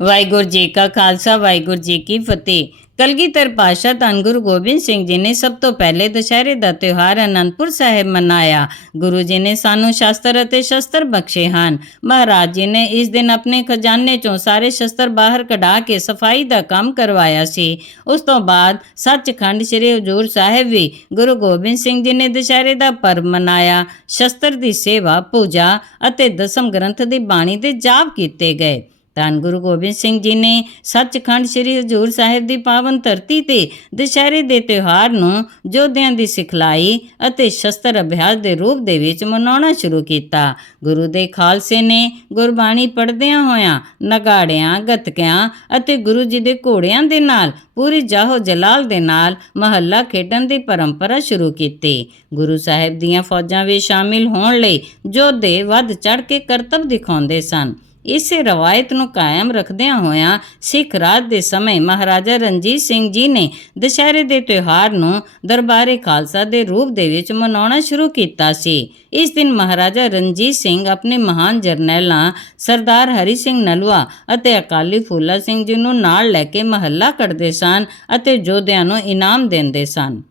ਵਾਹਿਗੁਰੂ ਜੀ ਕਾ ਖਾਲਸਾ, ਵਾਹਿਗੁਰੂ ਜੀ ਕੀ ਫਤਿਹ। ਕਲਗੀਧਰ ਪਾਤਸ਼ਾਹ ਧੰਨ ਗੁਰੂ ਗੋਬਿੰਦ ਸਿੰਘ ਜੀ ਨੇ ਸਭ ਤੋਂ ਪਹਿਲੇ ਦੁਸ਼ਹਿਰੇ ਦਾ ਤਿਉਹਾਰ ਅਨੰਦਪੁਰ ਸਾਹਿਬ ਮਨਾਇਆ। ਗੁਰੂ ਜੀ ਨੇ ਸਾਨੂੰ ਸ਼ਸਤਰ ਅਤੇ ਸ਼ਸਤਰ ਬਖਸ਼ੇ ਹਨ। ਮਹਾਰਾਜ ਜੀ ਨੇ ਇਸ ਦਿਨ ਆਪਣੇ ਖਜ਼ਾਨੇ ਚੋਂ ਸਾਰੇ ਸ਼ਸਤਰ ਬਾਹਰ ਕਢਾ ਕੇ ਸਫ਼ਾਈ ਦਾ ਕੰਮ ਕਰਵਾਇਆ ਸੀ। ਉਸ ਤੋਂ ਬਾਅਦ ਸੱਚਖੰਡ ਸ੍ਰੀ ਹਜੂਰ ਸਾਹਿਬ ਵੀ ਗੁਰੂ ਗੋਬਿੰਦ ਸਿੰਘ ਜੀ ਨੇ ਦੁਸ਼ਹਿਰੇ ਦਾ ਪਰਬ ਮਨਾਇਆ। ਸ਼ਸਤਰ ਦੀ ਸੇਵਾ, ਪੂਜਾ ਅਤੇ ਦਸਮ ਗ੍ਰੰਥ ਦੀ ਬਾਣੀ ਦੇ ਜਾਪ ਕੀਤੇ ਗਏ। ਧੰਨ ਗੁਰੂ ਗੋਬਿੰਦ ਸਿੰਘ ਜੀ ਨੇ ਸੱਚਖੰਡ ਸ੍ਰੀ ਹਜੂਰ ਸਾਹਿਬ ਦੀ ਪਾਵਨ ਧਰਤੀ ਤੇ ਦੁਸ਼ਹਿਰੇ ਦੇ ਤਿਉਹਾਰ ਨੂੰ ਯੋਧਿਆਂ ਦੀ ਸਿਖਲਾਈ ਅਤੇ ਸ਼ਸਤਰ ਅਭਿਆਸ ਦੇ ਰੂਪ ਦੇ ਵਿੱਚ ਮਨਾਉਣਾ ਸ਼ੁਰੂ ਕੀਤਾ। ਗੁਰੂ ਦੇ ਖਾਲਸੇ ਨੇ ਗੁਰਬਾਣੀ ਪੜ੍ਹਦਿਆਂ ਹੋਇਆਂ ਨਗਾੜਿਆਂ, ਗਤਕਿਆਂ ਅਤੇ ਗੁਰੂ ਜੀ ਦੇ ਘੋੜਿਆਂ ਦੇ ਨਾਲ, ਪੂਰੀ ਜਾਹੋ ਜਲਾਲ ਦੇ ਨਾਲ ਮਹੱਲਾ ਖੇਡਣ ਦੀ ਪਰੰਪਰਾ ਸ਼ੁਰੂ ਕੀਤੀ। ਗੁਰੂ ਸਾਹਿਬ ਦੀਆਂ ਫੌਜਾਂ ਵਿੱਚ ਸ਼ਾਮਿਲ ਹੋਣ ਲਈ ਯੋਧੇ ਵੱਧ ਚੜ੍ਹ ਕੇ ਕਰਤੱਵ ਦਿਖਾਉਂਦੇ ਸਨ। ਇਸੇ ਰਵਾਇਤ ਨੂੰ ਕਾਇਮ ਰੱਖਦਿਆਂ ਹੋਇਆਂ ਸਿੱਖ ਰਾਜ ਦੇ ਸਮੇਂ ਮਹਾਰਾਜਾ ਰਣਜੀਤ ਸਿੰਘ ਜੀ ਨੇ ਦੁਸ਼ਹਿਰੇ ਦੇ ਤਿਉਹਾਰ ਨੂੰ ਦਰਬਾਰੇ ਖਾਲਸਾ ਦੇ ਰੂਪ ਦੇ ਵਿੱਚ ਮਨਾਉਣਾ ਸ਼ੁਰੂ ਕੀਤਾ ਸੀ। ਇਸ ਦਿਨ ਮਹਾਰਾਜਾ ਰਣਜੀਤ ਸਿੰਘ ਆਪਣੇ ਮਹਾਨ ਜਰਨੈਲਾਂ ਸਰਦਾਰ ਹਰੀ ਸਿੰਘ ਨਲਵਾ ਅਤੇ ਅਕਾਲੀ ਫੂਲਾ ਸਿੰਘ ਜੀ ਨੂੰ ਨਾਲ ਲੈ ਕੇ ਮਹੱਲਾ ਕੱਢਦੇ ਸਨ ਅਤੇ ਯੋਧਿਆਂ ਨੂੰ ਇਨਾਮ ਦਿੰਦੇ ਸਨ।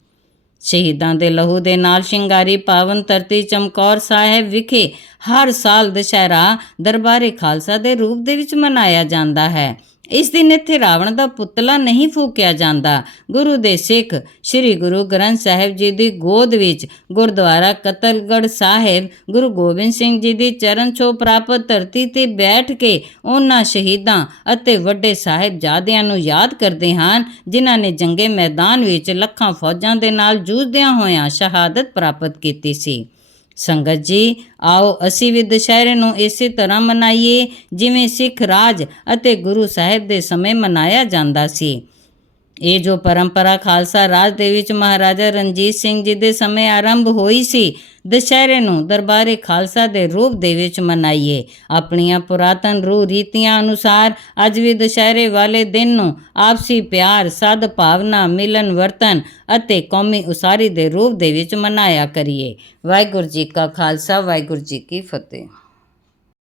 ਸ਼ਹੀਦਾਂ ਦੇ ਲਹੂ ਦੇ ਨਾਲ ਸ਼ਿੰਗਾਰੀ ਪਾਵਨ ਧਰਤੀ ਚਮਕੌਰ ਸਾਹਿਬ ਵਿਖੇ ਹਰ ਸਾਲ ਦੁਸ਼ਹਿਰਾ ਦਰਬਾਰੇ ਖਾਲਸਾ ਦੇ ਰੂਪ ਦੇ ਵਿੱਚ ਮਨਾਇਆ ਜਾਂਦਾ ਹੈ। ਇਸ ਦਿਨ ਇੱਥੇ ਰਾਵਣ ਦਾ ਪੁਤਲਾ ਨਹੀਂ ਫੂਕਿਆ ਜਾਂਦਾ। ਗੁਰੂ ਦੇ ਸਿੱਖ ਸ੍ਰੀ ਗੁਰੂ ਗ੍ਰੰਥ ਸਾਹਿਬ ਜੀ ਦੀ ਗੋਦ ਵਿੱਚ ਗੁਰਦੁਆਰਾ ਕਤਲਗੜ੍ਹ ਸਾਹਿਬ ਗੁਰੂ ਗੋਬਿੰਦ ਸਿੰਘ ਜੀ ਦੀ ਚਰਨ ਛੋਹ ਪ੍ਰਾਪਤ ਧਰਤੀ ਤੇ ਬੈਠ ਕੇ ਉਹਨਾਂ ਸ਼ਹੀਦਾਂ ਅਤੇ ਵੱਡੇ ਸਾਹਿਬਜ਼ਾਦਿਆਂ ਨੂੰ ਯਾਦ ਕਰਦੇ ਹਨ, ਜਿਨ੍ਹਾਂ ਨੇ ਜੰਗੇ ਮੈਦਾਨ ਵਿੱਚ ਲੱਖਾਂ ਫੌਜਾਂ ਦੇ ਨਾਲ ਜੂਝਦਿਆਂ ਹੋਇਆਂ ਸ਼ਹਾਦਤ ਪ੍ਰਾਪਤ ਕੀਤੀ ਸੀ। ਸੰਗਤ ਜੀ, ਆਓ ਅਸੀਂ ਵੀ ਦੁਸ਼ਹਿਰੇ ਨੂੰ ਇਸੇ ਤਰ੍ਹਾਂ ਮਨਾਈਏ, ਜਿਵੇਂ ਸਿੱਖ ਰਾਜ ਅਤੇ ਗੁਰੂ ਸਾਹਿਬ ਦੇ ਸਮੇਂ ਮਨਾਇਆ ਜਾਂਦਾ ਸੀ। ਇਹ ਜੋ ਪਰੰਪਰਾ ਖਾਲਸਾ ਰਾਜ ਦੇ ਵਿੱਚ ਮਹਾਰਾਜਾ ਰਣਜੀਤ ਸਿੰਘ ਜੀ ਦੇ ਸਮੇਂ ਆਰੰਭ ਹੋਈ ਸੀ, ਦੁਸ਼ਹਿਰੇ ਨੂੰ ਦਰਬਾਰੇ ਖਾਲਸਾ ਦੇ ਰੂਪ ਦੇ ਵਿੱਚ ਮਨਾਈਏ। ਆਪਣੀਆਂ ਪੁਰਾਤਨ ਰੂਹ ਰੀਤੀਆਂ ਅਨੁਸਾਰ ਅੱਜ ਵੀ ਦੁਸ਼ਹਿਰੇ ਵਾਲੇ ਦਿਨ ਨੂੰ ਆਪਸੀ ਪਿਆਰ, ਸਦ ਭਾਵਨਾ, ਮਿਲਨ ਵਰਤਨ ਅਤੇ ਕੌਮੀ ਉਸਾਰੀ ਦੇ ਰੂਪ ਦੇ ਵਿੱਚ ਮਨਾਇਆ ਕਰੀਏ। ਵਾਹਿਗੁਰੂ ਜੀ ਕਾ ਖਾਲਸਾ, ਵਾਹਿਗੁਰੂ ਜੀ ਕੀ ਫਤਿਹ।